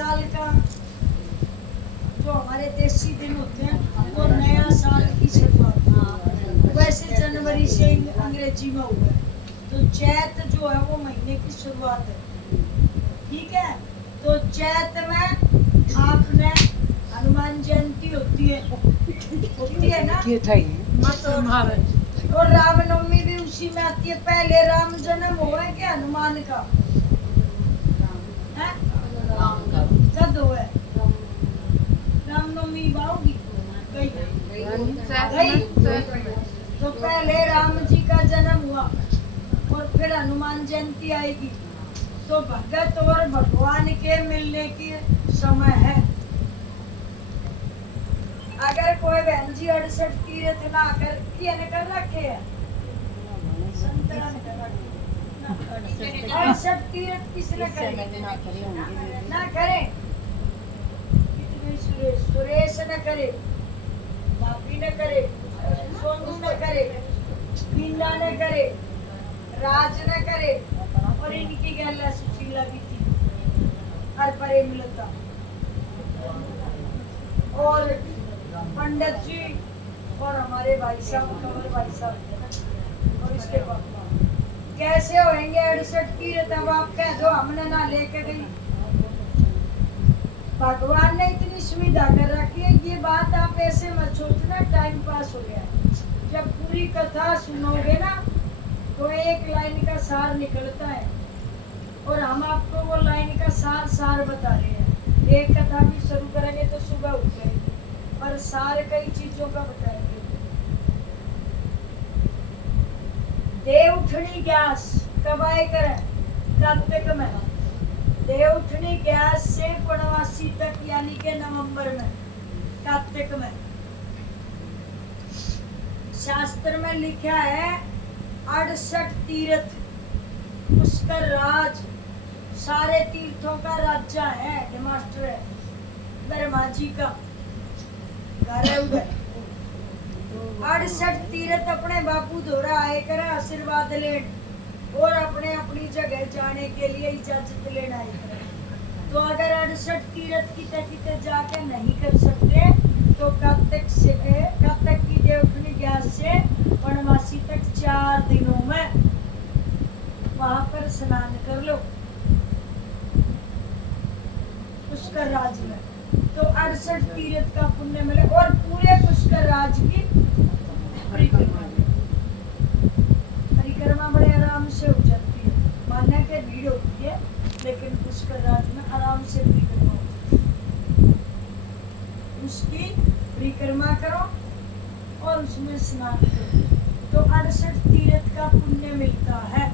साल का जो हमारे देसी दिन होते हैं वो नया साल की शुरुआत, वैसे जनवरी से अंग्रेजी में हुआ है। तो चैत जो है वो महीने की शुरुआत है, ठीक है। तो चैत में आपने हनुमान जयंती होती है ना, और रामनवमी भी उसी में आती है। पहले राम जन्म हुआ है कि हनुमान का? कब हुआ है रामनवमी? बाओगी गई। तो पहले राम जी का जन्म हुआ और फिर हनुमान जयंती आएगी। तो भगत और भगवान के मिलने की समय है। अगर कोई बहन जी 68 तीर्थ ना कर रखे है, 68 तीर्थ किसने करे? ना करे, सुरेश न करे, भाभी न करे, सोनू न करे, बीना न करे, राज न करे, और इनकी गैला सुशीला भी थी, हर परे मिलता। और पंडित जी और हमारे भाई साहब, कंवर भाई साहब और इसके पापा कैसे होंगे 68 तीर्थ? अब आप कह दो हमने ना लेके गई। भगवान ने इतनी सुविधा कर रखी है, ये बात आप ऐसे मत सोचना टाइम पास हो गया। जब पूरी कथा सुनोगे ना तो एक लाइन का सार निकलता है, और हम आपको वो लाइन का सार बता रहे हैं। एक कथा भी शुरू करेंगे तो सुबह उठ जाएगी, पर सार कई चीजों का बताएंगे। देव उठनी ग्यास कब आए करें? कार्तिक में। देव उठनी ग्यास से पूर्णवासी तक यानी के नवंबर में, कार्तिक में। शास्त्र में लिखा है 68 तीर्थ पुष्कर राज, सारे तीर्थों का राजा है, हेडमास्टर है, ब्रह्मा जी का घर है उधर। 68 तीर्थ अपने बापू धोरा आए कर आशीर्वाद लेन और अपने अपनी जगह जाने के लिए इजाजत लेना आए कर। तो अगर 68 तीर्थ किते जाके नहीं कर सकते तो कार्तिक की देवउठनी ग्यास से पूर्णमासी तक 4 दिनों में वहां पर स्नान कर लो पुष्कर राज में। तो 68 तीर्थ का पुण्य मिले और पूरे पुष्कर राज की परिक्रमा बड़े आराम से हो जाती है। मानने के भीड़ होती है लेकिन पुष्कर राज में आराम से परिक्रमा होती है। उसकी परिक्रमा करो और उसमें स्नान करो तो 68 तीर्थ का पुण्य मिलता है।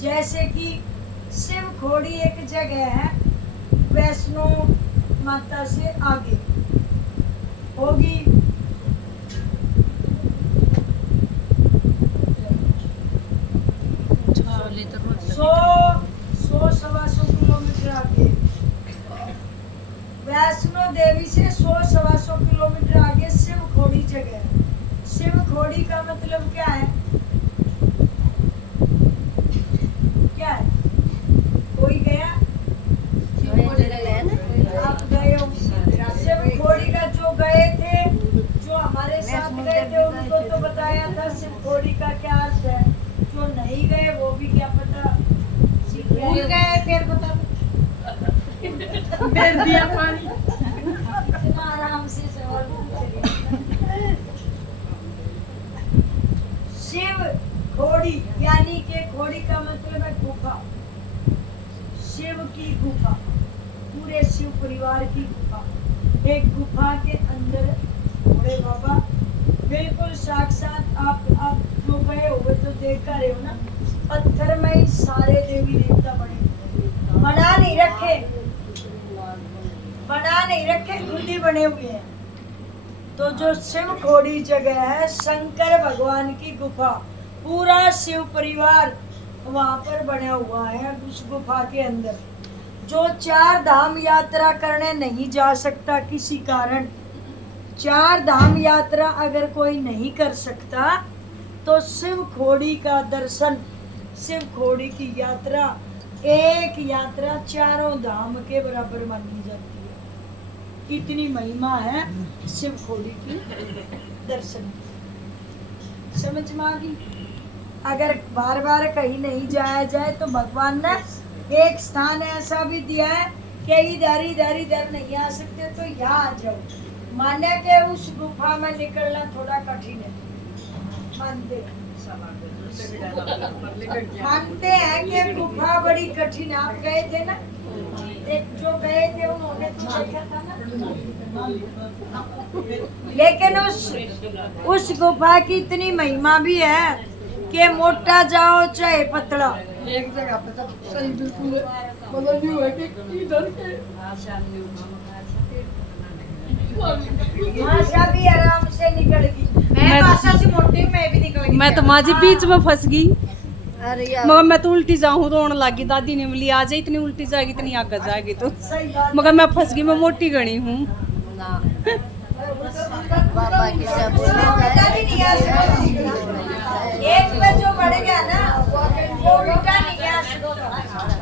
जैसे कि शिव खोड़ी एक जगह है वैष्णो माता से आगे होगी, सवा सौ किलोमीटर आगे। वैष्णो देवी से 100-125 किलोमीटर आगे शिव खोड़ी जगह है। शिव खोड़ी का मतलब क्या है? क्या है? कोई गया? आप गए हो? शिव खोड़ी का जो गए थे, जो हमारे साथ गए थे उनको तो बताया था शिव खोड़ी का क्या अर्थ है। जो नहीं गए वो भी क्या पता भूल गए, फिर बता दिया पानी। इतना आराम से सवाल पूछ रहे। शिव खोड़ी यानी के खोड़ी का मतलब है गुफा, शिव की गुफा, पूरे शिव परिवार की गुफा। एक गुफा के अंदर भोले बाबा बिल्कुल साक्षात आप जो गए हुए तो देख रहे हो ना, पत्थर में ही सारे देवी देवता बना नहीं रखे, खुद ही बने हुए हैं। तो जो शिव खोड़ी जगह है, शंकर भगवान की गुफा, पूरा शिव परिवार वहां पर बना हुआ है उस गुफा के अंदर। जो 4 धाम यात्रा करने नहीं जा सकता किसी कारण, 4 धाम यात्रा अगर कोई नहीं कर सकता तो शिव खोड़ी का दर्शन, शिव खोड़ी की यात्रा एक यात्रा चारों धाम के बराबर मानी जाती है। कितनी महिमा है शिवखोड़ी की दर्शन की। समझ में आ गई? अगर बार बार कहीं नहीं जाया जाए तो भगवान ने एक स्थान ऐसा भी दिया है कि इधर नहीं आ सकते तो यहाँ आ जाओ। माने के उस गुफा में निकलना थोड़ा कठिन है, मानते हैं कि गुफा बड़ी कठिन। आप गए थे ना, एक जो गए थे उन्होंने तो देखा था ना। लेकिन उस गुफा की इतनी महिमा भी है कि मोटा जाओ चाहे पतला, एक जगह पे सब सही बिल्कुल मतलब यूं है कि इधर के भाषा भी आराम से निकल गई। मैं भाषा से मोटी हूँ, मैं भी निकल गई। मैं तो माँ जी बीच में फंस गई। अरे यार मगर मैं तो उल्टी जाऊँ रोने लगी। दादी ने बोली आ जाए, इतनी उल्टी जाएगी इतनी आगे जाएगी तो। सही बात। मगर मैं फंस गई, मैं मोटी गणी हूँ। ना बाबा की जब बेटा भी नहीं आ सकता। एक पे जो बढ़ गया ना वो बेटा नहीं आ सकता।